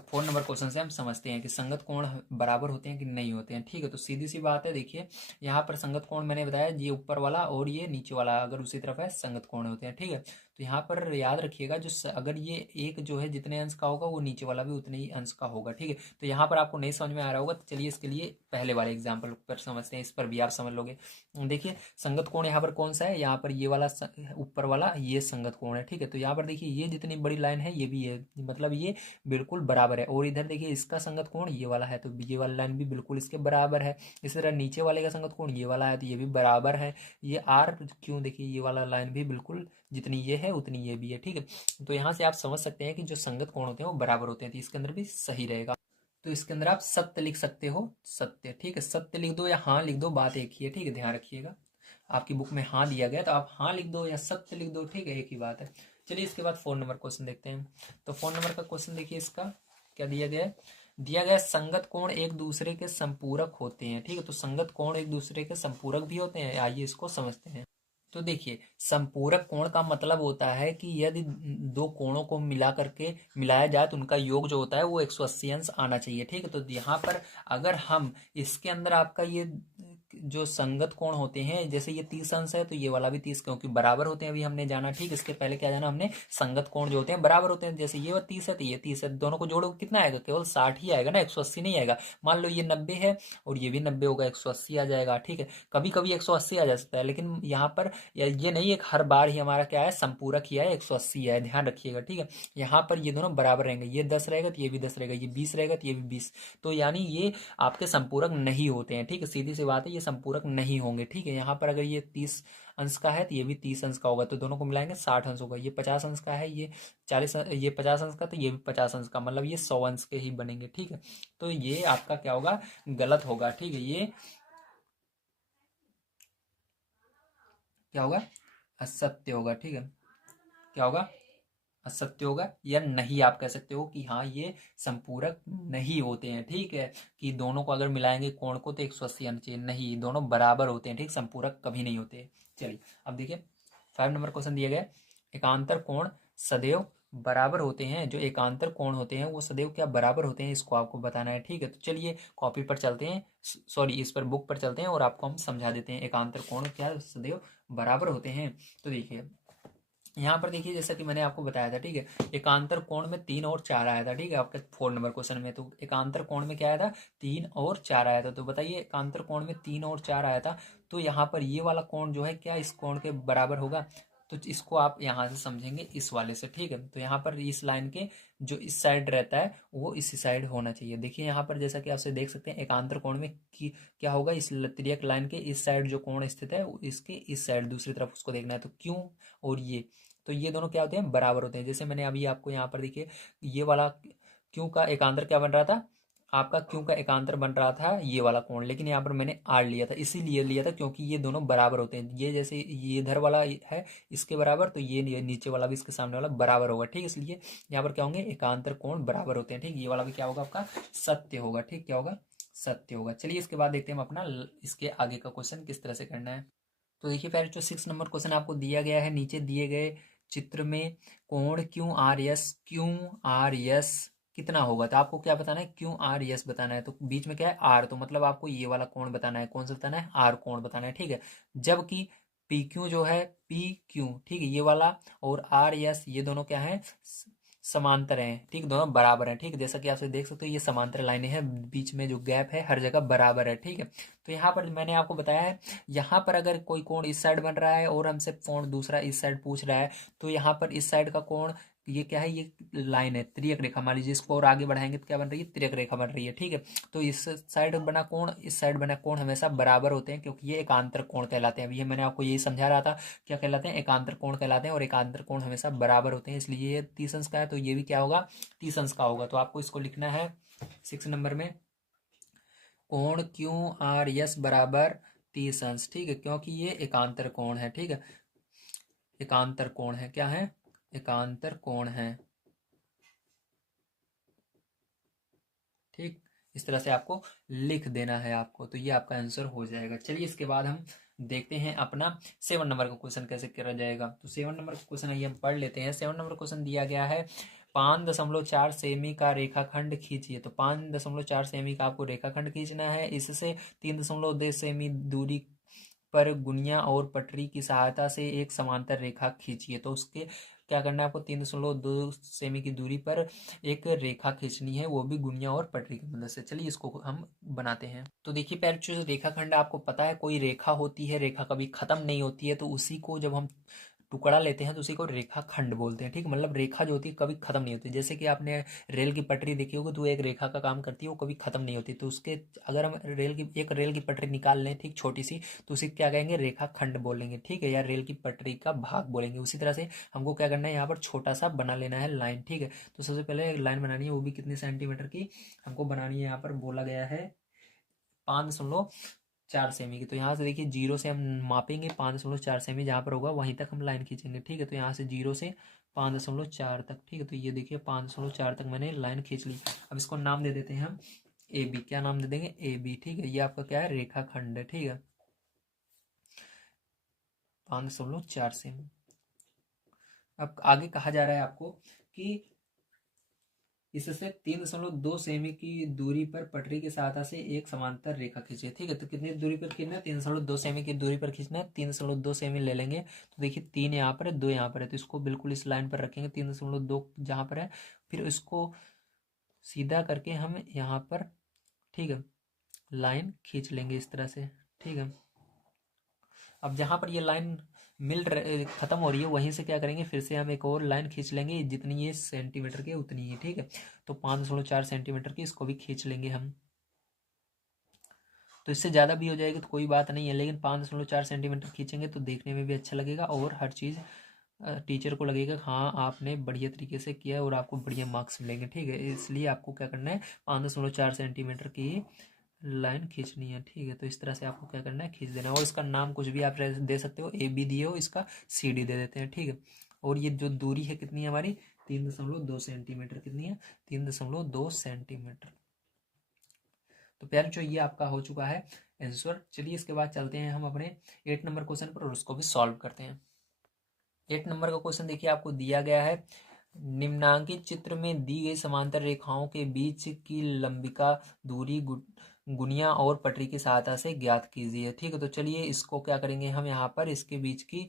4 नंबर क्वेश्चन से हम समझते हैं कि संगत कोण बराबर होते हैं कि नहीं होते हैं, ठीक है। तो सीधी सी बात है, देखिए यहाँ पर संगत कोण मैंने बताया, ये ऊपर वाला और ये नीचे वाला अगर उसी तरफ है संगत कोण होते हैं, ठीक है। तो यहाँ पर याद रखिएगा अगर ये एक जो है जितने अंश का होगा वो नीचे वाला भी उतने ही अंश का होगा, ठीक है। तो यहाँ पर आपको नहीं समझ में आ रहा होगा, तो चलिए इसके लिए पहले वाले एग्जाम्पल पर समझते हैं, इस पर भी आप समझ लोगे। देखिए संगत कोण यहाँ पर कौन सा है, यहाँ पर ये वाला ऊपर वाला ये संगत कोण है, ठीक है। तो यहाँ पर देखिए ये जितनी बड़ी लाइन है ये भी है, मतलब ये बिल्कुल बराबर है। और इधर देखिए इसका संगत कोण ये वाला है, तो ये वाला लाइन भी बिल्कुल इसके बराबर है। इसी तरह नीचे वाले का संगत कोण ये वाला है, तो ये भी बराबर है। ये आर क्यों, देखिए ये वाला लाइन भी बिल्कुल जितनी ये है उतनी ये भी है, ठीक है। तो यहाँ से आप समझ सकते हैं कि जो संगत कोण होते हैं वो बराबर होते हैं, तो इसके अंदर भी सही रहेगा। तो इसके अंदर आप सत्य लिख सकते हो, सत्य, ठीक है। सत्य लिख दो या हाँ लिख दो, बात एक ही है, ठीक है, ध्यान रखिएगा। आपकी बुक में हाँ दिया गया तो आप हाँ लिख दो या सत्य लिख दो, ठीक है, एक ही बात है। चलिए इसके बाद 4 नंबर क्वेश्चन देखते हैं। तो 4 नंबर का क्वेश्चन देखिए, इसका क्या दिया गया है, दिया गया संगत कोण एक दूसरे के संपूरक होते हैं, ठीक है। तो संगत कोण एक दूसरे के संपूरक भी होते हैं, आइए इसको समझते हैं। तो देखिए संपूरक कोण का मतलब होता है कि यदि दो कोणों को मिला करके मिलाया जाए तो उनका योग जो होता है वो 180 अंश आना चाहिए, ठीक है। तो यहाँ पर अगर हम इसके अंदर आपका ये जो संगत कोण होते हैं, जैसे ये 30 अंश है तो ये वाला भी 30, क्योंकि बराबर होते हैं, अभी हमने जाना, ठीक। इसके पहले क्या जाना हमने, संगत कोण जो होते हैं बराबर होते हैं, जैसे ये 30 है तो ये 30 है, दोनों को जोड़ो कितना आएगा, केवल 60 ही आएगा ना, 180 नहीं आएगा। मान लो ये 90 है और ये भी 90 होगा, 180 आ जाएगा, ठीक है। कभी कभी 180 आ जा सकता है, लेकिन यहाँ पर ये नहीं एक हर बार ही हमारा क्या है, संपूरक ही है, 180 है, ध्यान रखिएगा, ठीक है। यहाँ पर ये दोनों बराबर रहेंगे, ये 10 रहेगा तो ये भी 10 रहेगा, ये 20 रहेगा तो ये भी 20, तो यानी ये आपके संपूरक नहीं होते हैं, ठीक है। सीधी सी बात है, ये संपूरक नहीं होंगे, ठीक है। यहाँ पर अगर ये 30 अंश का है तो ये भी 30 अंश का होगा, तो दोनों को मिलाएंगे 60 अंश होगा। ये 50 अंश का है, ये 40, ये 50 अंश का, तो ये भी 50 अंश का, मतलब ये 100 अंश के ही बनेंगे, ठीक है। तो ये आपका क्या होगा, गलत होगा, ठीक है। ये क्या होगा, असत्य होगा, ठीक है। क्या होगा, असत्य होगा, या नहीं आप कह सकते हो कि हाँ ये संपूरक नहीं होते हैं, ठीक है। कि दोनों को अगर मिलाएंगे कोण को तो 180 आना चाहिए, नहीं, दोनों बराबर होते हैं, ठीक, संपूरक कभी नहीं होते। चलिए अब देखिए 5 नंबर क्वेश्चन दिया गया, एकांतर कोण सदैव बराबर होते हैं, जो एकांतर कोण होते हैं वो सदैव क्या बराबर होते हैं, इसको आपको बताना है, ठीक है। तो चलिए कॉपी पर चलते हैं, सॉरी इस पर बुक पर चलते हैं और आपको हम समझा देते हैं एकांतर कोण क्या सदैव बराबर होते हैं। तो देखिए यहाँ पर देखिए जैसा कि मैंने आपको बताया था, ठीक है, एकांतर कोण में 3 और 4 आया था, ठीक है, आपके 4 नंबर क्वेश्चन में। तो एकांतर कोण में क्या आया था, 3 और 4 आया था। तो बताइए एकांतर कोण में 3 और 4 आया था, तो यहाँ पर ये वाला कोण जो है क्या इस कोण के बराबर होगा? तो इसको आप यहाँ से समझेंगे इस वाले से, ठीक है। तो यहाँ पर इस लाइन के जो इस साइड रहता है वो इस साइड होना चाहिए। देखिए यहाँ पर जैसा कि आपसे देख सकते हैं एकांतर कोण में की क्या होगा, इस तिर्यक लाइन के इस साइड जो कोण स्थित है इसके इस साइड दूसरी तरफ उसको देखना है। तो क्यों और ये, तो ये दोनों क्या होते हैं, बराबर होते हैं। जैसे मैंने अभी आपको यहाँ पर देखिए ये वाला क्यों का एकांतर क्या बन रहा था, आपका क्यों का एकांतर बन रहा था ये वाला कोण, लेकिन यहाँ पर मैंने आर लिया था, इसीलिए लिया था क्योंकि ये दोनों बराबर होते हैं। ये जैसे ये इधर वाला है इसके बराबर, तो ये नीचे वाला भी इसके सामने वाला बराबर होगा, ठीक। इसलिए यहाँ पर क्या होंगे, एकांतर कोण बराबर होते हैं, ठीक। ये वाला भी क्या होगा आपका सत्य होगा, ठीक, क्या होगा, सत्य होगा। चलिए इसके बाद देखते हैं हम अपना इसके आगे का क्वेश्चन किस तरह से करना है। तो देखिए पहले जो 6 नंबर क्वेश्चन आपको दिया गया है, नीचे दिए गए चित्र में कोण क्यू आर एस कितना होगा। तो आपको क्या बताना है, क्यू आर एस बताना है। तो बीच में क्या है, आर, तो मतलब आपको ये वाला कोण बताना है। कौन सा बताना है, आर कोण बताना है, ठीक है। जबकि पी क्यू जो है, पी क्यू, ठीक है, ये वाला और आर एस ये दोनों क्या है, समांतर हैं, ठीक, दोनों बराबर हैं, ठीक। जैसा कि आप देख सकते हो ये समांतर लाइनें हैं, बीच में जो गैप है हर जगह बराबर है, ठीक है। तो यहाँ पर मैंने आपको बताया है, यहाँ पर अगर कोई कोण इस साइड बन रहा है और हमसे कोण दूसरा इस साइड पूछ रहा है, तो यहाँ पर इस साइड का कोण ये क्या है, ये लाइन है त्रियक रेखा, मान लीजिए इसको और आगे बढ़ाएंगे तो क्या बन रही है, त्रियक रेखा बन रही है, ठीक है। तो इस साइड बना कोण इस साइड बना कोण हमेशा बराबर होते हैं क्योंकि ये एकांतर कोण कहलाते हैं। अभी ये मैंने आपको यही समझा रहा था, क्या कहलाते हैं, एकांतर कोण कहलाते हैं, और एकांतर कोण हमेशा बराबर होते हैं, इसलिए ये 30 अंश का है, तो ये भी क्या होगा, 30 अंश का होगा। तो आपको इसको लिखना है 6 नंबर में, कोण क्यू आर एस बराबर 30 अंश, ठीक है, क्योंकि ये एकांतर कोण है, ठीक है, एकांतर कोण है, क्या है, एकांतर कोण है, ठीक। इस तरह से आपको लिख देना है आपको, तो ये आपका आंसर हो जाएगा। चलिए इसके बाद हम देखते हैं अपना 7 नंबर का क्वेश्चन कैसे करा जाएगा। तो 7 नंबर का क्वेश्चन आइए हम पढ़ लेते हैं। 7 नंबर क्वेश्चन दिया गया है, 5.4 सेमी का रेखाखंड खींचिए। तो 5.4 सेमी का आपको रेखाखंड खींचना है, इससे 3.2 सेमी दूरी पर गुनिया और पटरी की सहायता से एक समांतर रेखा खींचिए। तो उसके क्या करना है आपको, 3.2 सेमी की दूरी पर एक रेखा खींचनी है, वो भी गुनिया और पटरी की मदद से। चलिए इसको हम बनाते हैं। तो देखिए पहले जो रेखाखंड आपको पता है, कोई रेखा होती है, रेखा कभी खत्म नहीं होती है, तो उसी को जब हम टुकड़ा लेते हैं तो उसी को रेखा खंड बोलते हैं, ठीक। मतलब रेखा जो होती है कभी खत्म नहीं होती। जैसे कि आपने रेल की पटरी देखी होगी, तो एक रेखा का काम करती है, वो कभी खत्म नहीं होती। तो उसके अगर हम रेल की पटरी निकाल लें, ठीक, छोटी सी, तो उसे क्या कहेंगे, रेखा खंड बोलेंगे, ठीक है, या रेल की पटरी का भाग बोलेंगे। उसी तरह से हमको क्या करना है, यहाँ पर छोटा सा बना लेना है लाइन, ठीक है। तो सबसे पहले एक लाइन बनानी है, वो भी कितने सेंटीमीटर की हमको बनानी है, यहाँ पर बोला गया है 5.4 सेमी की। तो यहाँ से देखिए जीरो से हम मापेंगे 5.4 सेमी, जहाँ पर होगा वहीं तक हम लाइन खींचेंगे, ठीक है। तो यहाँ से जीरो से 5.4 तक, ठीक है। तो ये देखिए 5.4 तक मैंने लाइन खींच ली। अब इसको नाम दे देते हैं हम ए बी। क्या नाम दे देंगे, ए बी, ठीक है। ये आपका क्या है, रेखा खंड है, ठीक है, 5.4 सेमी। अब आगे कहा जा रहा है आपको कि इससे 3.2 सेमी की दूरी पर पटरी की सहायता से एक समांतर रेखा खींचे, ठीक है। तो कितनी दूरी पर खींचना है, 3.2 सेमी की दूरी पर खींचना है। 3.2 सेमी ले लेंगे, तो देखिए 3 यहाँ पर है, 2 यहाँ पर है, तो इसको बिल्कुल इस लाइन पर रखेंगे, 3.2 जहाँ पर है, फिर इसको सीधा करके हम यहाँ पर, ठीक है, लाइन खींच लेंगे इस तरह से, ठीक है। अब जहाँ पर ये लाइन खत्म हो रही है, वहीं से क्या करेंगे, फिर से हम एक और लाइन खींच लेंगे, जितनी ये सेंटीमीटर की उतनी ही, ठीक है। तो 5.4 सेंटीमीटर की इसको भी खींच लेंगे हम। तो इससे ज़्यादा भी हो जाएगी तो कोई बात नहीं है, लेकिन 5.4 सेंटीमीटर खींचेंगे तो देखने में भी अच्छा लगेगा, और हर चीज़ टीचर को लगेगा हाँ आपने बढ़िया तरीके से किया है और आपको बढ़िया मार्क्स मिलेंगे, ठीक है। इसलिए आपको क्या करना है, 5.4 सेंटीमीटर की लाइन खींचनी है, ठीक है। तो इस तरह से आपको क्या करना है, खींच देना है, और इसका नाम कुछ भी आप दे सकते हो, ए बी दिए हो, इसका सी डी दे देते हैं, ठीक है। और ये जो दूरी है कितनी है हमारी, 3.2 सेंटीमीटर, कितनी है, 3.2 सेंटीमीटर। तो प्यार जो ये आपका हो चुका है आंसर। चलिए इसके बाद चलते हैं हम अपने 8 नंबर क्वेश्चन पर और उसको भी सॉल्व करते हैं। 8 नंबर का क्वेश्चन देखिए आपको दिया गया है, निम्नांकित चित्र में दी गई समांतर रेखाओं के बीच की लंबिका दूरी गुनिया और पटरी की सहायता से ज्ञात कीजिए। ठीक है, तो चलिए इसको क्या करेंगे हम यहाँ पर इसके बीच की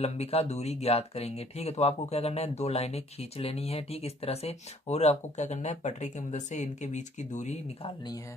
लंबी का दूरी ज्ञात करेंगे। ठीक है, तो आपको क्या करना है, दो लाइनें खींच लेनी है ठीक इस तरह से, और आपको क्या करना है, पटरी की मदद से इनके बीच की दूरी निकालनी है।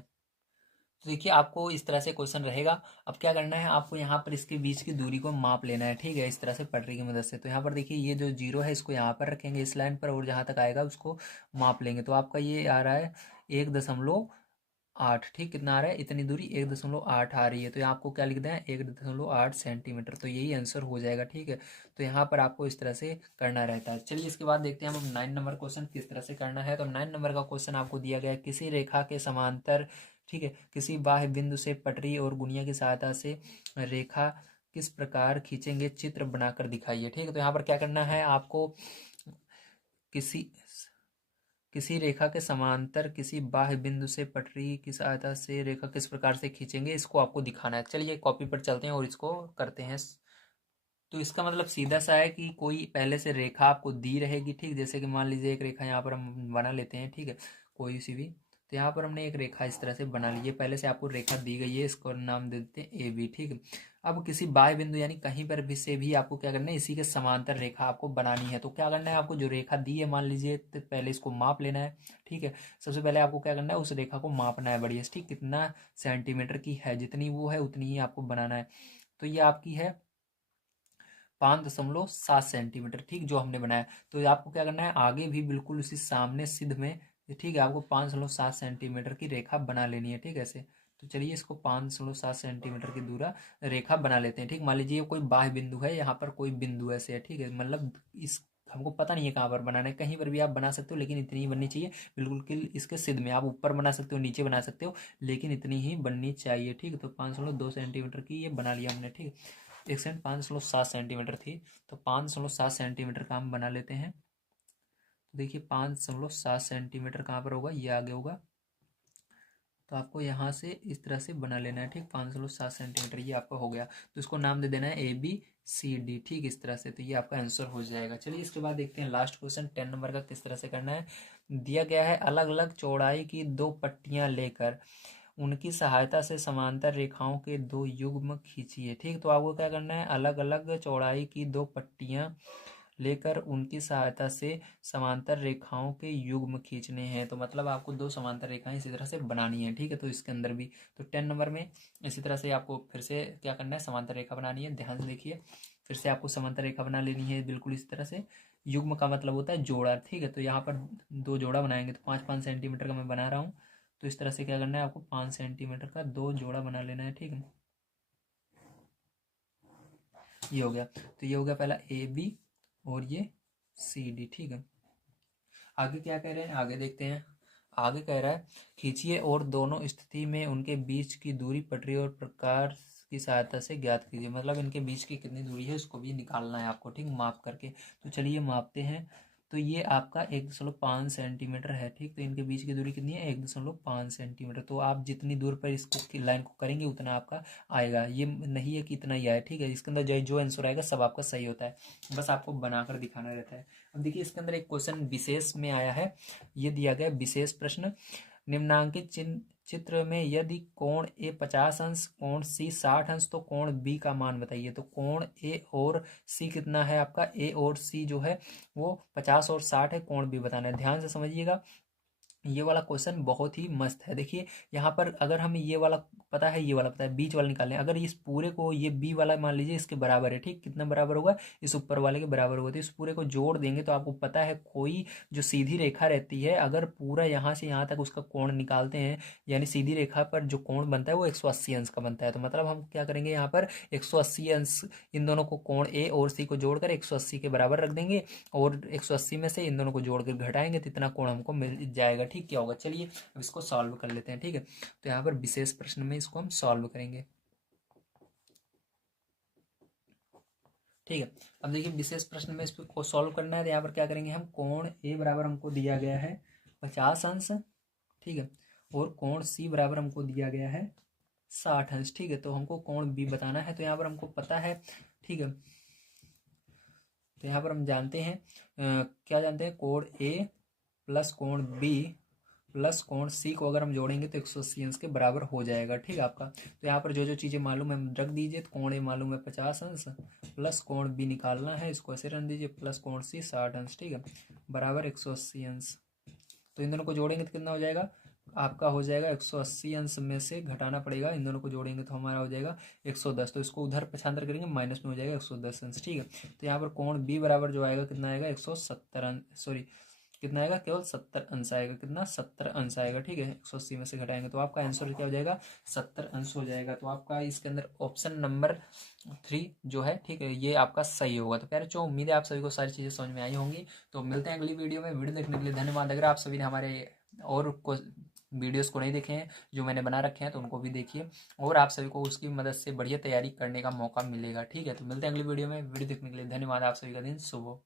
तो देखिए आपको इस तरह से क्वेश्चन रहेगा। अब क्या करना है, आपको यहाँ पर इसके बीच की दूरी को माप लेना है। ठीक है, इस तरह से पटरी की मदद से। तो यहाँ पर देखिए ये जो जीरो है इसको यहाँ पर रखेंगे इस लाइन पर, और जहाँ तक आएगा उसको माप लेंगे। तो आपका ये आ रहा है 1.8। ठीक, कितना आ रहा है, इतनी दूरी 1.8 आ रही है। तो यहाँ आपको क्या लिख दें, 1.8 सेंटीमीटर। तो यही आंसर हो जाएगा। ठीक है, तो यहाँ पर आपको इस तरह से करना रहता है। चलिए इसके बाद देखते हैं हम 9 नंबर क्वेश्चन किस तरह से करना है। तो 9 नंबर का क्वेश्चन आपको दिया गया है, किसी रेखा के समांतर, ठीक है, किसी बाह्य बिंदु से पटरी और गुनिया की सहायता से रेखा किस प्रकार खींचेंगे, चित्र बनाकर दिखाइए। ठीक है, तो यहाँ पर क्या करना है आपको, किसी किसी रेखा के समांतर किसी बाह्य बिंदु से पटरी की सहायता से रेखा किस प्रकार से खींचेंगे, इसको आपको दिखाना है। चलिए कॉपी पर चलते हैं और इसको करते हैं। तो इसका मतलब सीधा सा है कि कोई पहले से रेखा आपको दी रहेगी। ठीक, जैसे कि मान लीजिए एक रेखा यहाँ पर हम बना लेते हैं। ठीक है, कोई सी भी, तो यहाँ पर हमने एक रेखा इस तरह से बना ली है, पहले से आपको रेखा दी गई है, इसको नाम दे देते हैं ए बी। ठीक है, अब किसी बाह्य बिंदु यानी कहीं पर भी से भी आपको क्या करना है, इसी के समांतर रेखा आपको बनानी है। तो क्या करना है, आपको जो रेखा दी है मान लीजिए, तो पहले इसको माप लेना है। ठीक है, सबसे पहले आपको क्या करना है, उस रेखा को मापना है बढ़िया। ठीक, कितना सेंटीमीटर की है, जितनी वो है उतनी ही आपको बनाना है। तो ये आपकी है 5.7 सेंटीमीटर। ठीक, जो हमने बनाया। तो आपको क्या करना है, आगे भी बिल्कुल उसी सामने सिद्ध में, ठीक है, आपको 5.7 सेंटीमीटर की रेखा बना लेनी है। ठीक है, ऐसे। तो चलिए इसको 5.7 सेंटीमीटर की दूरा रेखा बना लेते हैं। ठीक, मान लीजिए कोई बाह्य बिंदु है, यहाँ पर कोई बिंदु ऐसे है। ठीक है, मतलब इस हमको पता नहीं है कहाँ पर बनाना है, कहीं पर भी आप बना सकते हो, लेकिन इतनी ही बननी चाहिए बिल्कुल कि इसके सिद्ध में। आप ऊपर बना सकते हो, नीचे बना सकते हो, लेकिन इतनी ही बननी चाहिए। ठीक है, तो 5.2 सेंटीमीटर की ये बना लिया हमने। ठीक, एक सेंट 5.7 सेंटीमीटर थी, तो 5.7 सेंटीमीटर का हम बना लेते हैं। तो देखिए 5.7 सेंटीमीटर कहाँ पर होगा, ये आगे होगा। तो आपको यहाँ से इस तरह से बना लेना है। ठीक, 5.7 सेंटीमीटर ये आपका हो गया। तो इसको नाम दे देना है ABCD। ठीक, इस तरह से। तो ये आपका आंसर हो जाएगा। चलिए इसके बाद देखते हैं लास्ट क्वेश्चन 10 नंबर का किस तरह से करना है। दिया गया है, अलग अलग चौड़ाई की दो पट्टियां लेकर उनकी सहायता से समांतर रेखाओं के दो युग्म खींचिए। ठीक, तो आपको क्या करना है, अलग अलग चौड़ाई की दो पट्टियां लेकर उनकी सहायता से समांतर रेखाओं के युग्म खींचने हैं। तो मतलब आपको दो समांतर रेखाएं इसी तरह से बनानी है। ठीक है, तो इसके अंदर भी तो 10 नंबर में इसी तरह से आपको फिर से क्या करना है, समांतर रेखा बनानी है। ध्यान से देखिए, फिर से आपको समांतर रेखा बना लेनी है बिल्कुल इस तरह से। युग्म का मतलब होता है जोड़ा। ठीक है, तो यहाँ पर दो जोड़ा बनाएंगे, तो 5-5 सेंटीमीटर का मैं बना रहा हूँ। तो इस तरह से क्या करना है, आपको 5 सेंटीमीटर का दो जोड़ा बना लेना है। ठीक है, ये हो गया। तो ये हो गया पहला AB और ये CD। ठीक है, आगे क्या कह रहे हैं, आगे देखते हैं। आगे कह रहा है, खींचिए और दोनों स्थिति में उनके बीच की दूरी पटरी और प्रकार की सहायता से ज्ञात कीजिए। मतलब इनके बीच की कितनी दूरी है उसको भी निकालना है आपको। ठीक, माप करके। तो चलिए मापते हैं। तो ये आपका 1.5 सेंटीमीटर है। ठीक, तो इनके बीच की दूरी कितनी है, 1.5 सेंटीमीटर। तो आप जितनी दूर पर इसको लाइन को करेंगे उतना आपका आएगा। ये नहीं है कि इतना ही आए। ठीक है, इसके अंदर जो जो आंसर आएगा सब आपका सही होता है, बस आपको बनाकर दिखाना रहता है। अब देखिए इसके अंदर एक क्वेश्चन विशेष में आया है। ये दिया गया विशेष प्रश्न, निम्नांकित चित्र में यदि कोण ए 50 अंश, कोण सी 60 अंश, तो कोण बी का मान बताइए। तो कोण ए और सी कितना है आपका, ए और सी जो है वो 50 और 60 है, कोण बी बताना है। ध्यान से समझिएगा, ये वाला क्वेश्चन बहुत ही मस्त है। देखिए यहाँ पर अगर हमें ये वाला पता है, ये वाला पता है, बीच वाला निकालने, अगर इस पूरे को ये बी वाला मान लीजिए इसके बराबर है। ठीक, कितना बराबर होगा, इस ऊपर वाले के बराबर होगा। तो इस पूरे को जोड़ देंगे तो आपको पता है कोई जो सीधी रेखा रहती है, अगर पूरा यहाँ से यहाँ तक उसका कोण निकालते हैं, यानी सीधी रेखा पर जो कोण बनता है वो 180 अंश का बनता है। तो मतलब हम क्या करेंगे, यहाँ पर 180 अंश, इन दोनों को कोण ए और सी को जोड़कर 180 के बराबर रख देंगे, और 180 में से इन दोनों को जोड़कर घटाएंगे तो इतना कोण हमको मिल जाएगा। ठीक, क्या होगा, चलिए अब इसको सॉल्व कर लेते हैं। ठीक है, तो यहाँ पर विशेष प्रश्न में इसको हम सॉल्व करेंगे। ठीक है, अब देखिए विशेष प्रश्न में इसको सॉल्व करना है। तो यहाँ पर क्या करेंगे हम, कोण ए बराबर हमको दिया गया है 50 अंश। ठीक है, और कोण सी बराबर हमको दिया गया है 60 अंश। ठीक है, तो हमको कोण बी बताना है। तो यहाँ पर हमको पता है। ठीक है, तो यहाँ पर हम जानते हैं क्या जानते हैं, कोण ए प्लस कोण बी प्लस कोण सी को अगर हम जोड़ेंगे तो 180 अंश के बराबर हो जाएगा। ठीक है आपका। तो यहाँ पर जो जो चीज़ें मालूम है रख दीजिए। तो कोण ए मालूम है 50 अंश, प्लस कोण बी निकालना है, इसको ऐसे रख दीजिए, प्लस कोण सी 60 अंश। ठीक है, बराबर 180 अंश। तो इन दोनों को जोड़ेंगे तो कितना हो जाएगा आपका, हो जाएगा 180 अंश में से घटाना पड़ेगा, इन दोनों को जोड़ेंगे तो हमारा हो जाएगा 110। तो इसको उधर पक्षांतर करेंगे, माइनस में हो जाएगा 110 अंश। ठीक है, तो यहाँ पर कोण बी बराबर जो आएगा कितना आएगा 170 अंश, सॉरी कितना आएगा, केवल 70 अंश आएगा। कितना, 70 अंश आएगा। ठीक है, 180 में से घटाएंगे तो आपका आंसर क्या हो जाएगा, 70 अंश हो जाएगा। तो आपका इसके अंदर ऑप्शन नंबर 3 जो है, ठीक है, ये आपका सही होगा। तो प्यारे, जो उम्मीद है आप सभी को सारी चीज़ें समझ में आई होंगी। तो मिलते हैं अगली वीडियो में। वीडियो देखने के लिए धन्यवाद। अगर आप सभी ने हमारे और को वीडियोस को नहीं देखे हैं जो मैंने बना रखे हैं तो उनको भी देखिए, और आप सभी को उसकी मदद से बढ़िया तैयारी करने का मौका मिलेगा। ठीक है, तो मिलते हैं अगली वीडियो में। वीडियो देखने के लिए धन्यवाद। आप सभी का दिन शुभ हो।